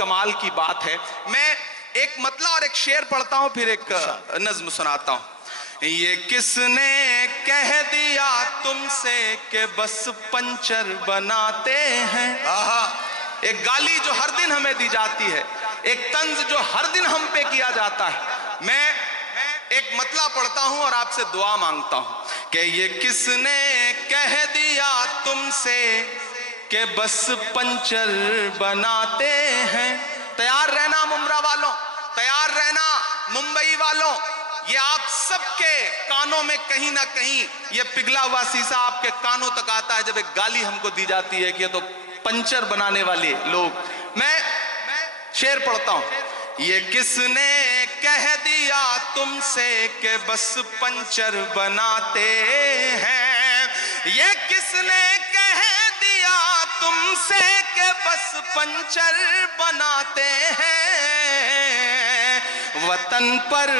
کمال کی بات ہے. میں ایک مطلع اور ایک شعر پڑھتا ہوں پھر ایک نظم سناتا ہوں. یہ کس نے کہہ دیا تم سے کہ بس پنچر بناتے ہیں. ایک گالی جو ہر دن ہمیں دی جاتی ہے, ایک طنز جو ہر دن ہم پہ کیا جاتا ہے. میں ایک مطلع پڑھتا ہوں اور آپ سے دعا مانگتا ہوں کہ یہ کس نے کہہ دیا تم سے کہ بس پنچر بناتے ہیں. تیار رہنا ممبرا والوں, تیار رہنا ممبئی والوں. یہ آپ سب کے کانوں میں کہیں نہ کہیں یہ پگھلا ہوا سیسا آپ کے کانوں تک آتا ہے جب ایک گالی ہم کو دی جاتی ہے کہ یہ تو پنچر بنانے والے لوگ. میں شعر پڑھتا ہوں. یہ کس نے کہہ دیا تم سے کہ بس پنچر بناتے ہیں. یہ کس نے کہہ دیا تم سے کہ بس پنچر بناتے ہیں. وطن پر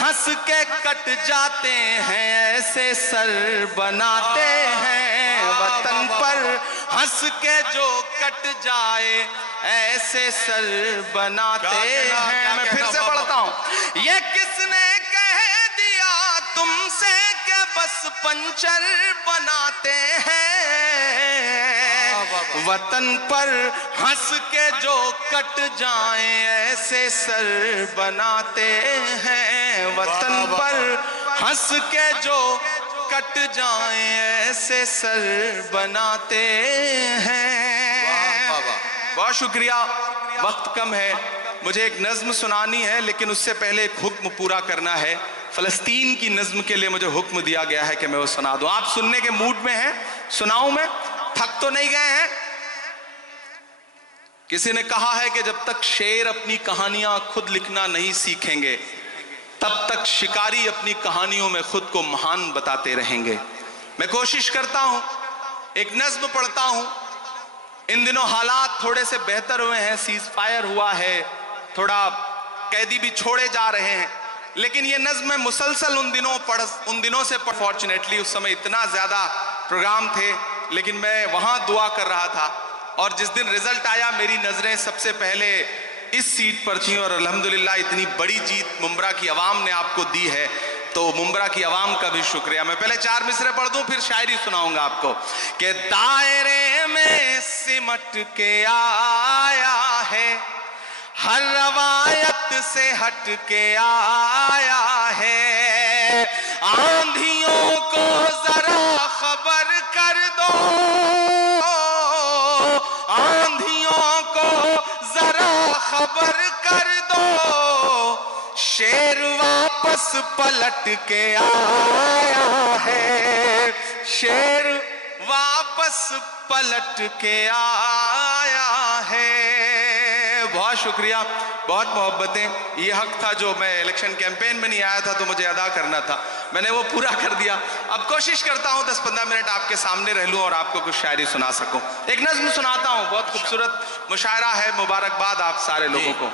ہنس کے کٹ جاتے ہیں ایسے سر بناتے ہیں. وطن پر ہنس کے جو کٹ جائے ایسے سر بناتے ہیں. میں پھر سے پڑھتا ہوں. یہ کس نے کہہ دیا تم سے کہ بس پنچر بناتے ہیں. وطن پر ہنس کے جو کٹ جائیں ایسے سر بناتے ہیں. وطن پر ہنس کے جو کٹ جائیں ایسے سر بناتے ہیں. بہت شکریہ. وقت کم ہے, مجھے ایک نظم سنانی ہے لیکن اس سے پہلے ایک حکم پورا کرنا ہے. فلسطین کی نظم کے لیے مجھے حکم دیا گیا ہے کہ میں وہ سنا دوں. آپ سننے کے موڈ میں ہیں؟ سناؤں میں؟ تھک تو نہیں گئے ہیں؟ کسی نے کہا ہے کہ جب تک شیر اپنی کہانیاں خود لکھنا نہیں سیکھیں گے تب تک شکاری اپنی کہانیوں میں خود کو مہان بتاتے رہیں گے. میں کوشش کرتا ہوں, ایک نظم پڑھتا ہوں. ان دنوں حالات تھوڑے سے بہتر ہوئے ہیں, سیز فائر ہوا ہے, تھوڑا قیدی بھی چھوڑے جا رہے ہیں, لیکن یہ نظم میں مسلسل ان دنوں سے فارچونیٹلی اس سمے اتنا زیادہ پروگرام تھے لیکن میں وہاں دعا کر رہا تھا اور جس دن رزلٹ آیا میری نظریں سب سے پہلے اس سیٹ پر تھیں اور الحمدللہ اتنی بڑی جیت ممبرا کی عوام نے آپ کو دی ہے تو ممبرا کی عوام کا بھی شکریہ. میں پہلے 4 مصرے پڑھ دوں پھر شاعری سناؤں گا آپ کو. کہ دائرے میں سمٹ کے آیا ہے, ہر روایت سے ہٹ کے آیا ہے. آندھیوں کو ذرا خبر کر دو, آندھیوں کو ذرا خبر کر دو, شیر واپس پلٹ کے آیا ہے. شیر واپس پلٹ کے آیا ہے. بہت شکریہ, بہت محبتیں. یہ حق تھا جو میں الیکشن کیمپین میں نہیں آیا تھا تو مجھے ادا کرنا تھا, میں نے وہ پورا کر دیا. اب کوشش کرتا ہوں 10-15 منٹ آپ کے سامنے رہ لوں اور آپ کو کچھ شاعری سنا سکوں. ایک نظم سناتا ہوں, بہت خوبصورت مشاعرہ ہے. مبارکباد آپ سارے لوگوں کو.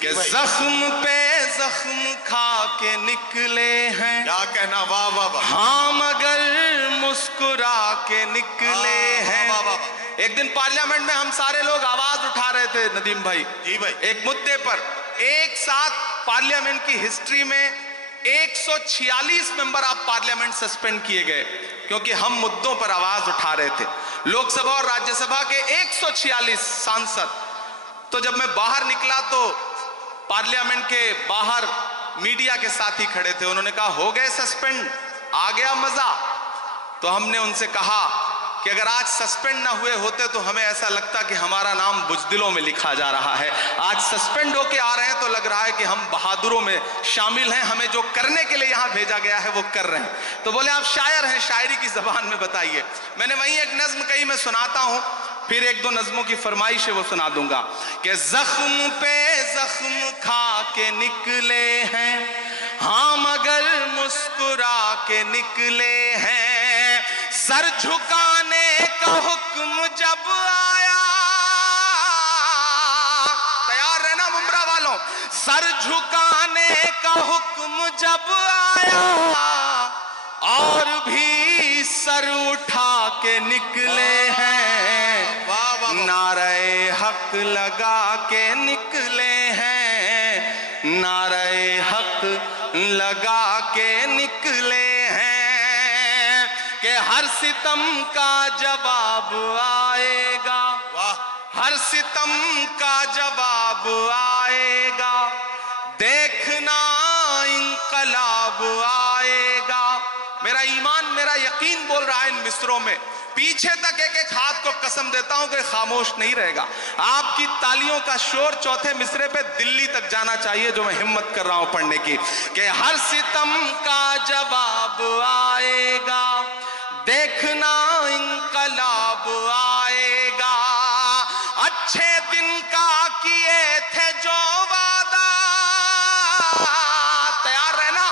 کہ زخم پہ زخم کھا کے نکلے ہیں, کیا کہنا, واہ واہ واہ, ہاں مگر مسکرا کے نکلے ہیں. ایک دن پارلیمنٹ میں ہم سارے لوگ آواز اٹھا رہے تھے ندیم بھائی, جی بھائی, ایک مدے پر. ایک ساتھ پارلیمنٹ کی ہسٹری میں 146 ممبر آف پارلیمنٹ سسپینڈ کیے گئے کیونکہ ہم مدوں پر آواز اٹھا رہے تھے. لوک سبھا اور راجیہ سبھا کے 146 سانسد. تو جب میں باہر نکلا تو پارلیمنٹ کے باہر میڈیا کے ساتھی کھڑے تھے, انہوں نے کہا ہو گئے سسپینڈ, آ گیا مزہ. تو ہم نے ان سے کہا کہ اگر آج سسپینڈ نہ ہوئے ہوتے تو ہمیں ایسا لگتا کہ ہمارا نام بزدلوں میں لکھا جا رہا ہے. آج سسپینڈ ہو کے آ رہے ہیں تو لگ رہا ہے کہ ہم بہادروں میں شامل ہیں, ہمیں جو کرنے کے لیے یہاں بھیجا گیا ہے وہ کر رہے ہیں. تو بولے آپ شاعر ہیں, شاعری کی زبان میں بتائیے. میں نے وہیں ایک نظم کہی, میں سناتا ہوں, پھر 1-2 نظموں کی فرمائش ہے وہ سنا دوں گا. کہ زخم پہ زخم کھا کے نکلے ہیں, ہاں مگر مسکرا کے نکلے ہیں. سر جھکانے کا حکم جب آیا, تیار رہنا ممبرا والوں, سر جھکانے کا حکم جب آیا اور بھی سر اٹھا کے نکلے ہیں. نعرہ حق حق لگا کے نکلے ہیں، نعرہ حق لگا کے نکلے ہیں کہ ہر ستم کا جواب آئے گا، ہر ستم کا جواب آئے گا، دیکھنا انقلاب آئے گا۔ میرا ایمان، میرا یقین بول رہا ہے ان مصروں میں، پیچھے تک ایک ایک ہاتھ کو قسم دیتا ہوں کہ خاموش نہیں رہے گا۔ آپ کی تالیوں کا شور چوتھے مصرے پہ دلی تک جانا چاہیے، جو میں ہمت کر رہا ہوں پڑھنے کی، کہ ہر ستم کا جواب آئے گا، دیکھنا انقلاب آئے گا، اچھے دن کا کیے تھے جو وعدہ، تیار رہنا،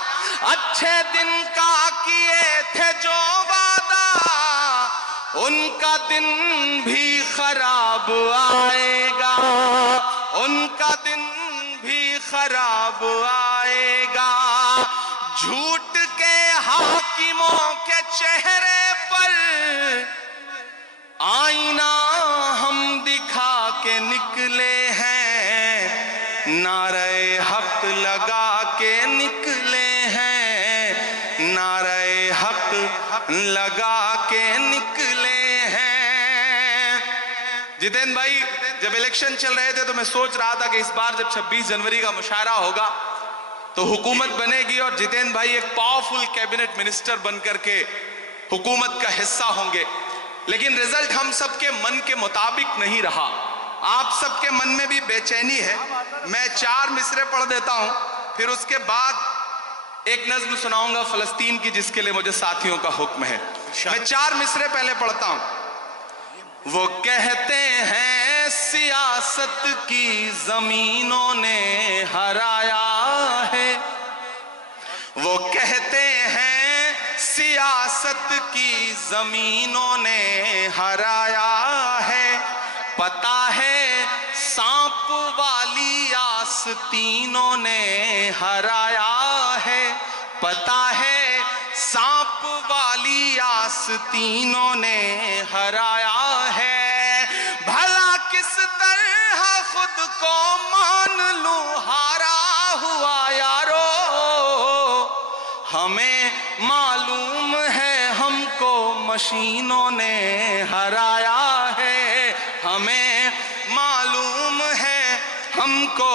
اچھے دن کا کیے تھے جو وعدہ، ان کا دن بھی خراب آئے گا، ان کا دن بھی خراب آئے گا، جھوٹ کے حاکموں کے چہرے پر آئینہ ہم دکھا کے نکلے ہیں، نعرہ حق لگا کے نکلے ہیں، نعرہ حق لگا کے نکلے ہیں۔ جتین بھائی، جب الیکشن چل رہے تھے تو میں سوچ رہا تھا کہ اس بار جب 26 جنوری کا مشاعرہ ہوگا تو حکومت بنے گی اور جتین بھائی ایک پاورفل کیبنٹ منسٹر بن کر کے حکومت کا حصہ ہوں گے، لیکن رزلٹ ہم سب کے من کے مطابق نہیں رہا۔ آپ سب کے من میں بھی بے چینی ہے۔ میں 4 مصرے پڑھ دیتا ہوں، پھر اس کے بعد ایک نظم سناؤں گا فلسطین کی، جس کے لئے مجھے ساتھیوں کا حکم ہے۔ میں 4 مصرے پہلے پڑھتا ہوں۔ وہ کہتے ہیں سیاست کی زمینوں نے ہرایا ہے، وہ کہتے ہیں سیاست کی زمینوں نے ہرایا ہے، پتہ ہے سانپ والی آستینوں نے ہرایا ہے، پتہ ہے سانپ والی آستینوں نے ہرایا ہے، بھلا کس طرح خود کو مان لوں ہارا ہوا یارو، ہمیں معلوم ہے ہم کو مشینوں نے ہرایا ہے، ہمیں معلوم ہے ہم کو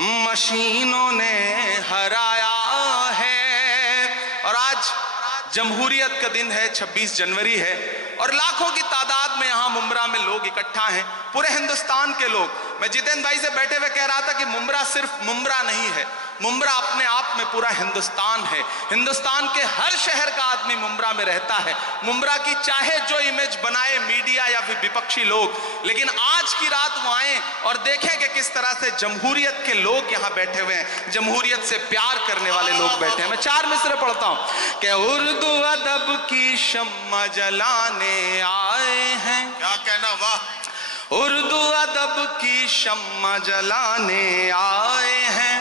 مشینوں نے ہرایا ہے۔ اور آج جمہوریت کا دن ہے، 26 جنوری ہے، اور لاکھوں کی تعداد میں یہاں ممبرا میں لوگ اکٹھا ہیں، پورے ہندوستان کے لوگ۔ میں جتین بھائی سے بیٹھے ہوئے کہہ رہا تھا کہ ممبرا صرف ممبرا نہیں ہے، ممبرا اپنے آپ میں پورا ہندوستان ہے، ہندوستان کے ہر شہر کا آدمی ممبرا میں رہتا ہے۔ ممبرا کی چاہے جو امیج بنائے میڈیا یا پھر وپکشی لوگ، لیکن آج کی رات وہ آئیں اور دیکھیں کہ کس طرح سے جمہوریت کے لوگ یہاں بیٹھے ہوئے ہیں، جمہوریت سے پیار کرنے والے لوگ بیٹھے ہیں۔ میں 4 مصرے پڑھتا ہوں کہ اردو ادب کی شمع جلانے آئے ہیں، کیا کہنا، واہ! اردو ادب کی شمع جلانے آئے ہیں،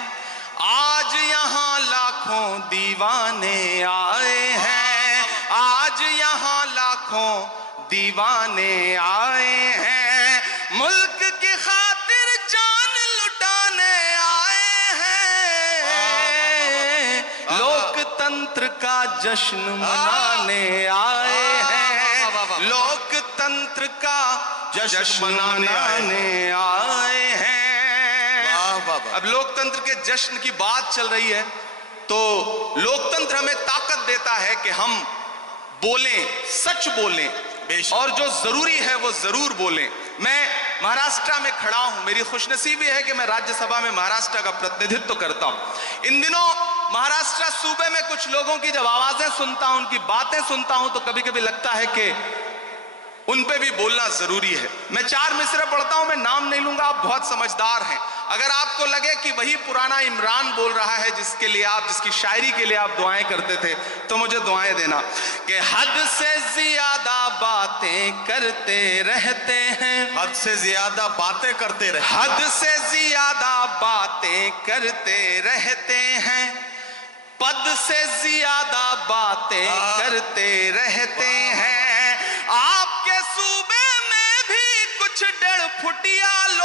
آج یہاں لاکھوں دیوانے آئے ہیں، آج یہاں لاکھوں دیوانے آئے ہیں، ملک کی خاطر جان لٹانے آئے ہیں، لوک تنتر کا جشن منانے آئے ہیں، لوک تنتر کا جشن منانے آئے ہیں۔ اب لوک تنتر کے جشن کی بات چل رہی ہے تو لوک تنتر ہمیں طاقت دیتا ہے کہ ہم بولیں، سچ بولیں، اور جو ضروری ہے وہ ضرور بولیں۔ میں مہاراشٹرا میں کھڑا ہوں، میری خوش نصیبی ہے کہ میں راجیہ سبھا میں مہاراشٹرا کا پرتنیدھتو کرتا ہوں۔ ان دنوں مہاراشٹرا صوبے میں کچھ لوگوں کی جب آوازیں سنتا ہوں، ان کی باتیں سنتا ہوں، تو کبھی کبھی لگتا ہے کہ ان پہ بھی بولنا ضروری ہے۔ میں 4 مصرے پڑھتا ہوں، میں نام نہیں لوں گا، آپ بہت سمجھدار ہیں۔ اگر آپ کو لگے کہ وہی پرانا عمران بول رہا ہے جس کے لیے آپ، جس کی شاعری کے لیے آپ دعائیں کرتے تھے، تو مجھے دعائیں دینا کہ حد سے زیادہ باتیں کرتے رہتے ہیں، حد سے زیادہ باتیں کرتے رہے، حد سے زیادہ باتیں کرتے رہتے ہیں، پد سے زیادہ باتیں کرتے رہتے ہیں، آپ کے صوبے میں بھی کچھ 1.5 فٹیا لوگ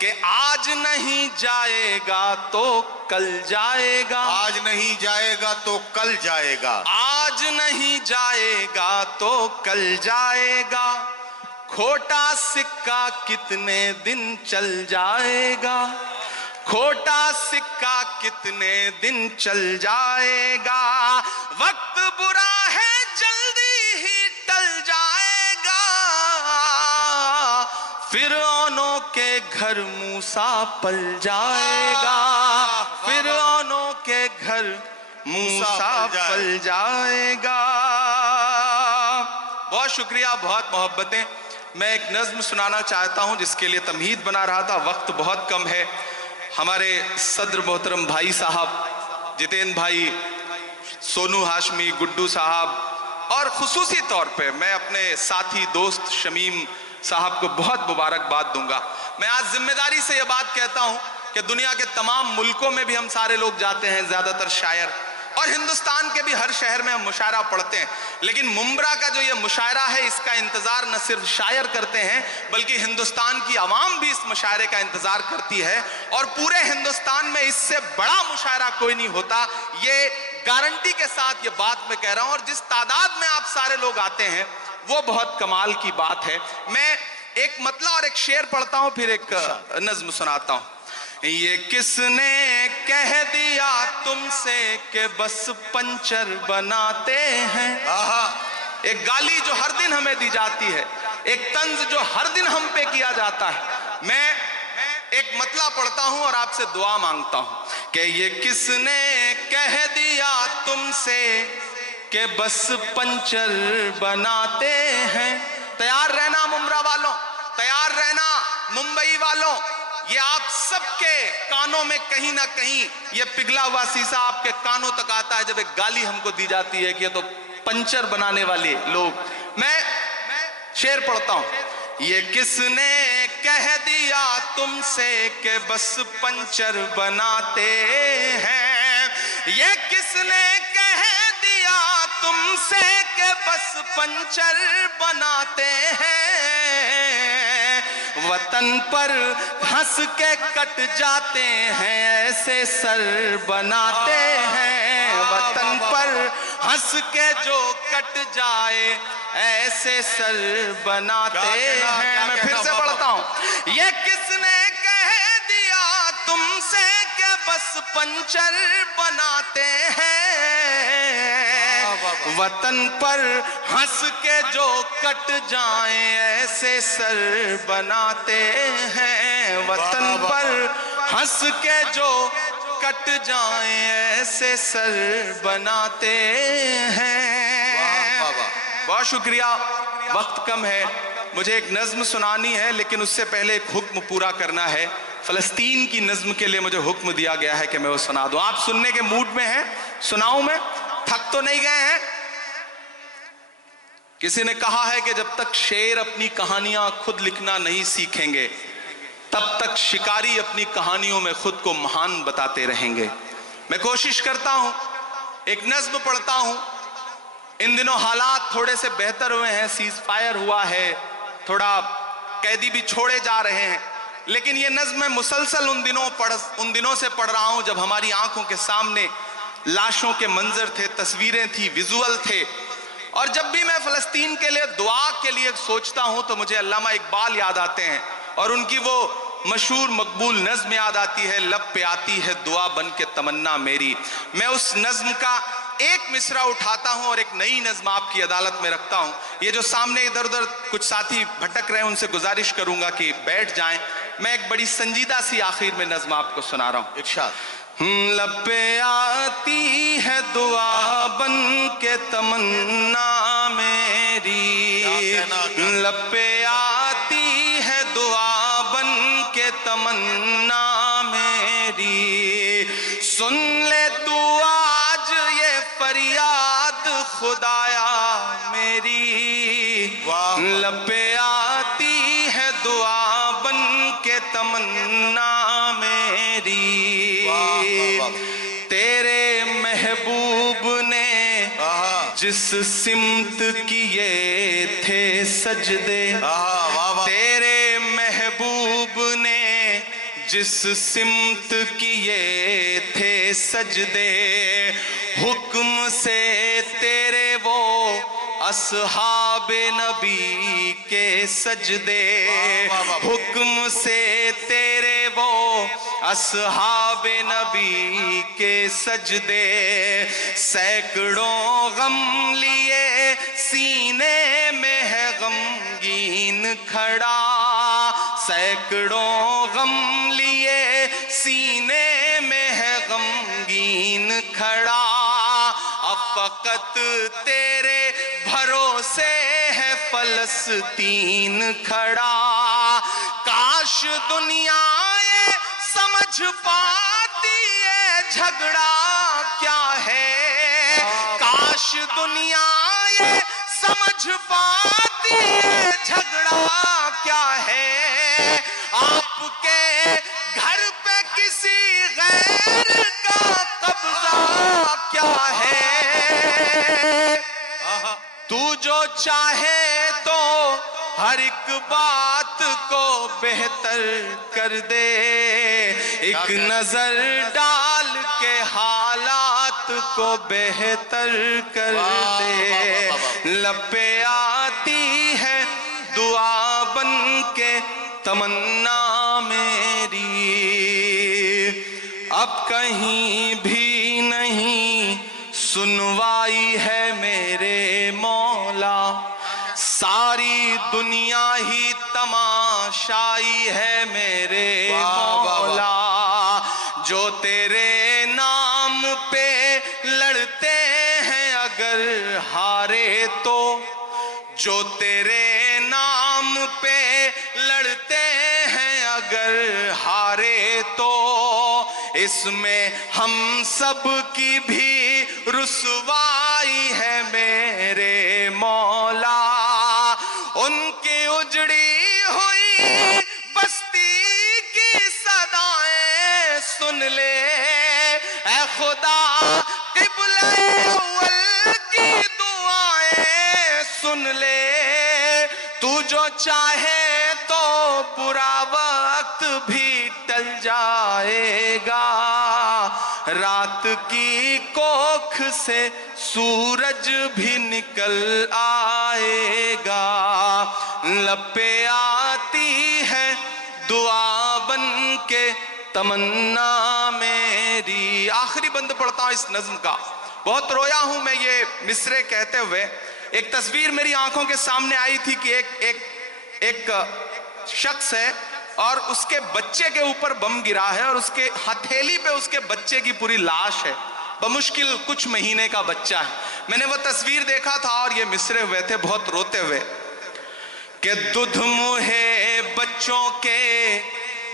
کہ آج نہیں جائے گا تو کل جائے گا، آج نہیں جائے گا تو کل جائے گا، آج نہیں جائے گا تو کل جائے گا، کھوٹا سکہ کتنے دن چل جائے گا، کھوٹا سکہ کتنے دن چل جائے گا، وقت برا ہے جلدی ہی ٹل جائے گا، فرعونوں کے گھر موسیٰ پل جائے گا، فرعونوں کے گھر موسیٰ پل جائے گا۔ بہت شکریہ، بہت محبتیں۔ میں ایک نظم سنانا چاہتا ہوں جس کے لیے تمہید بنا رہا تھا، وقت بہت کم ہے۔ ہمارے صدر محترم بھائی صاحب جتین بھائی، سونو ہاشمی، گڈو صاحب، اور خصوصی طور پہ میں اپنے ساتھی دوست شمیم صاحب کو بہت مبارکباد دوں گا۔ میں آج ذمہ داری سے یہ بات کہتا ہوں کہ دنیا کے تمام ملکوں میں بھی ہم سارے لوگ جاتے ہیں، زیادہ تر شاعر، اور ہندوستان کے بھی ہر شہر میں ہم مشاعرہ پڑھتے ہیں، لیکن ممبرا کا جو یہ مشاعرہ ہے اس کا انتظار نہ صرف شاعر کرتے ہیں بلکہ ہندوستان کی عوام بھی اس مشاعرے کا انتظار کرتی ہے، اور پورے ہندوستان میں اس سے بڑا مشاعرہ کوئی نہیں ہوتا، یہ گارنٹی کے ساتھ یہ بات میں کہہ رہا ہوں۔ اور جس تعداد میں آپ سارے لوگ آتے ہیں وہ بہت کمال کی بات ہے۔ میں ایک مطلع اور ایک شعر پڑھتا ہوں پھر ایک نظم سناتا ہوں۔ یہ کس نے کہہ دیا تم سے کہ بس پنچر بناتے ہیں، ایک گالی جو ہر دن ہمیں دی جاتی ہے، ایک طنز جو ہر دن ہم پہ کیا جاتا ہے۔ میں ایک مطلع پڑھتا ہوں اور آپ سے دعا مانگتا ہوں کہ یہ کس نے کہہ دیا تم سے کہ بس پنچر بناتے ہیں۔ تیار رہنا ممبرا والوں، تیار رہنا ممبئی والوں، یہ آپ سب کے کانوں میں کہیں نہ کہیں یہ پگھلا ہوا سیسا آپ کے کانوں تک آتا ہے جب ایک گالی ہم کو دی جاتی ہے کہ یہ تو پنچر بنانے والے لوگ۔ میں شعر پڑھتا ہوں۔ یہ کس نے کہہ دیا تم سے کہ بس پنچر بناتے ہیں، یہ کس نے کہہ دیا تم سے کہ بس پنچر بناتے ہیں، وطن پر ہنس کے کٹ جاتے ہیں ایسے سر بناتے ہیں، وطن پر ہنس کے جو کٹ جائے ایسے سر بناتے ہیں۔ میں پھر سے پڑھتا ہوں۔ یہ کس نے کہہ دیا تم سے کہ بس پنچر بناتے ہیں، وطن پر ہنس کے جو کٹ جائیں ایسے سر بناتے ہیں، وطن پر ہنس کے جو کٹ جائیں ایسے سر بناتے ہیں۔ بہت شکریہ، وقت کم ہے، مجھے ایک نظم سنانی ہے لیکن اس سے پہلے ایک حکم پورا کرنا ہے۔ فلسطین کی نظم کے لیے مجھے حکم دیا گیا ہے کہ میں وہ سنا دوں۔ آپ سننے کے موڈ میں ہیں؟ سناؤں میں؟ تھک تو نہیں گئے ہیں؟ کسی نے کہا ہے کہ جب تک شیر اپنی کہانیاں خود لکھنا نہیں سیکھیں گے تب تک شکاری اپنی کہانیوں میں خود کو مہان بتاتے رہیں گے۔ میں کوشش کرتا ہوں، ایک نظم پڑھتا ہوں۔ ان دنوں حالات تھوڑے سے بہتر ہوئے ہیں، سیز فائر ہوا ہے، تھوڑا قیدی بھی چھوڑے جا رہے ہیں، لیکن یہ نظم میں مسلسل ان دنوں سے پڑھ رہا ہوں جب ہماری آنکھوں کے سامنے لاشوں کے منظر تھے، تصویریں تھی، ویژول تھے، اور جب بھی میں فلسطین کے لیے دعا کے لیے سوچتا ہوں تو مجھے علامہ اقبال یاد آتے ہیں اور ان کی وہ مشہور مقبول نظم یاد آتی ہے، لب پہ آتی ہے دعا بن کے تمنا میری۔ میں اس نظم کا ایک مصرع اٹھاتا ہوں اور ایک نئی نظم آپ کی عدالت میں رکھتا ہوں۔ یہ جو سامنے ادھر ادھر کچھ ساتھی بھٹک رہے ہیں ان سے گزارش کروں گا کہ بیٹھ جائیں۔ میں ایک بڑی سنجیدہ سی آخر میں نظم آپ کو سنا رہا ہوں۔ ارشاد۔ لب پہ آتی ہے دعا بن کے تمنا میری، لب پہ آتی ہے دعا بن کے تمنا میری، سن لے تو آج یہ فریاد خدایا میری، لب پہ آتی ہے دعا بن کے تمنا میری، تیرے محبوب نے جس سمت کیے تھے سجدے واہ واہ تیرے محبوب نے جس سمت کیے تھے سجدے حکم سے تیرے وہ اصحاب نبی کے سجدے حکم سے تیرے وہ اصحاب نبی کے سجدے سینکڑوں غم لیے سینے میں ہے غمگین کھڑا سینکڑوں غم لیے سینے میں ہے غمگین کھڑا اب فقط تیرے بھروسے ہے فلسطین کھڑا کاش دنیا یہ سمجھ پاتی ہے جھگڑا کیا ہے کاش دنیا یہ سمجھ پاتی ہے جھگڑا کیا ہے آپ کے گھر پہ کسی غیر کا قبضہ کیا ہے تو جو چاہے تو ہر ایک بات کو بہتر کر دے ایک نظر ڈال کے حالات کو بہتر کر دے لب پہ آتی ہے دعا بن کے تمنا میری اب کہیں بھی نہیں سنوائی ہے میرے مولا ساری دنیا ہی تماشائی ہے میرے مولا جو تیرے نام پہ لڑتے ہیں اگر ہارے تو جو تیرے نام پہ لڑتے ہیں اگر ہارے تو اس میں ہم سب کی بھی رسوائی ہے میرے مولا ان کی اجڑی ہوئی بستی کی صدائیں سن لے اے خدا قبلہ اول کی دعائیں سن لے تو جو چاہے تو برا وقت بھی ٹل جائے گا رات کی کوکھ سے سورج بھی نکل آئے گا لب پہ آتی ہے دعا بن کے تمنا میری آخری بند پڑھتا ہوں اس نظم کا بہت رویا ہوں میں یہ مصرے کہتے ہوئے ایک تصویر میری آنکھوں کے سامنے آئی تھی کہ ایک شخص ہے اور اس کے بچے کے اوپر بم گرا ہے اور اس کے ہتھیلی پہ اس کے بچے کی پوری لاش ہے بمشکل کچھ مہینے کا بچہ ہے میں نے وہ تصویر دیکھا تھا اور یہ مصرے ہوئے تھے بہت روتے ہوئے کہ دودھ منہ بچوں کے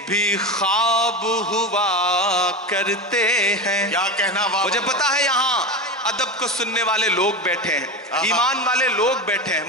بھی خواب ہوا کرتے ہیں کیا کہنا مجھے پتا ہے یہاں ادب کو سننے والے لوگ بیٹھے ہیں ایمان والے لوگ بیٹھے ہیں